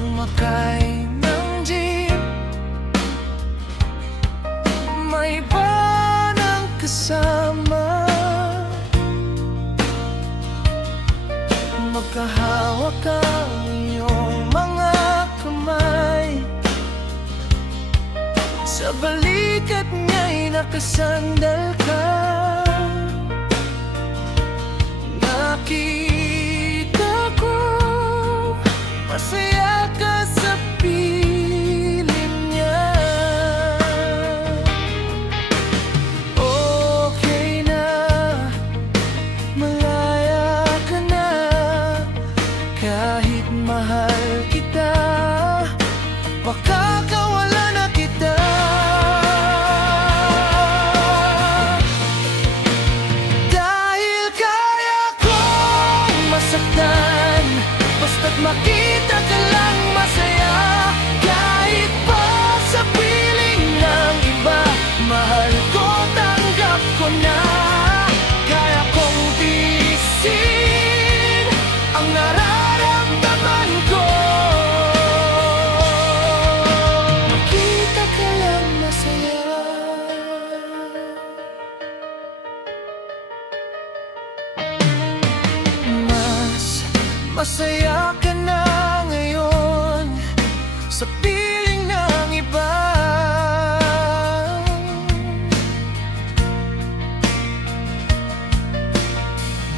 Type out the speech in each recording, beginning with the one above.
sumakay ng jeep, may iba ng kasama. Magkahawak ang iyong mga kamay, sa balikat niya'y nakasandal ka. Nakita ko masaya ka sa piling niya. Okay na, malaya ka na, kahit mahal kita, makakawala na kita. Dahil kaya kong masaktan, basta't makita ka lang masaya. Kahit pa sa piling ng iba, mahal ko, tanggap ko na. Kaya kong tiisin ang nararamdaman ko. Makita ka lang masaya. Masaya ka na ngayon sa piling ng iba.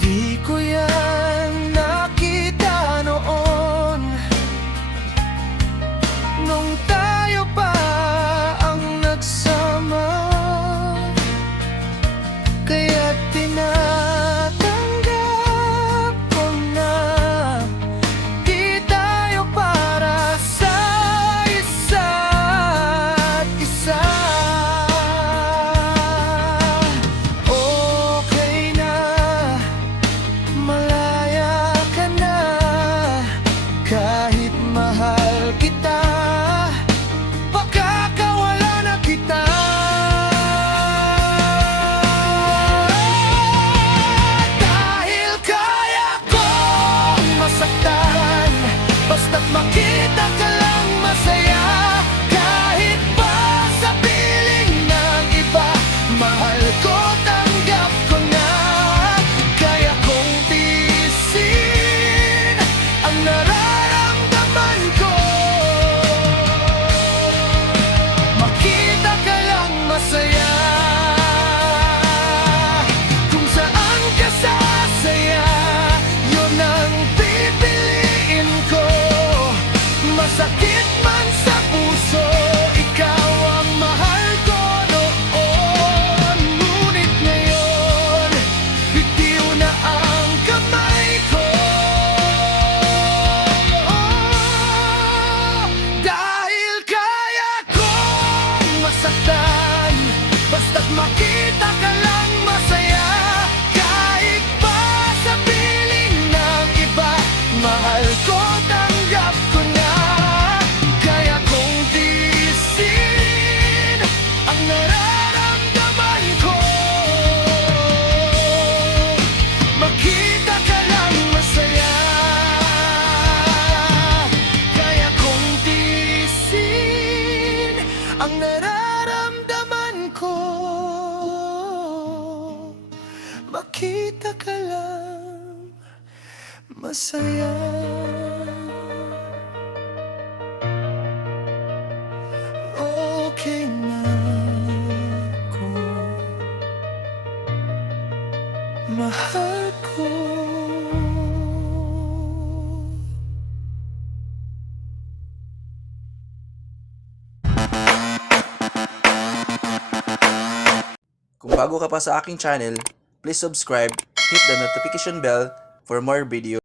Di ko yan nakita noon, nung tayo pa ang nagsama. Kaya tinatanggap ko na di tayo para sa isa't isa. Okay na, malaya ka na, kahit mahal kita, pakakawala na kita. Dahil kaya kong masaktan, basta't makita ka lang masaya. Kahit pa sa piling ng iba, mahal ko, tanggap ko na. Kaya kong tiisin ang nararamdaman ko. Makita ka lang masaya. Kung saan ka sasaya, yun ang pipiliin ko. Masakit man sa puso, ikaw ang mahal ko noon. Ngunit ngayon, bitiw na ang kamay ko. Dahil kaya kong masaktan, basta't makita ka lang masaya. Kahit pa sa piling ng iba, mahal ko, tanggap ko na. Kaya kong tiisin ang nararamdaman ko. Makita ka lang masaya. Kaya kong tiisin ang nararamdaman ko. Makita ka lang masaya. Okay na ko, mahal ko. Kung bago ka pa sa aking channel, please subscribe, hit the notification bell for more videos.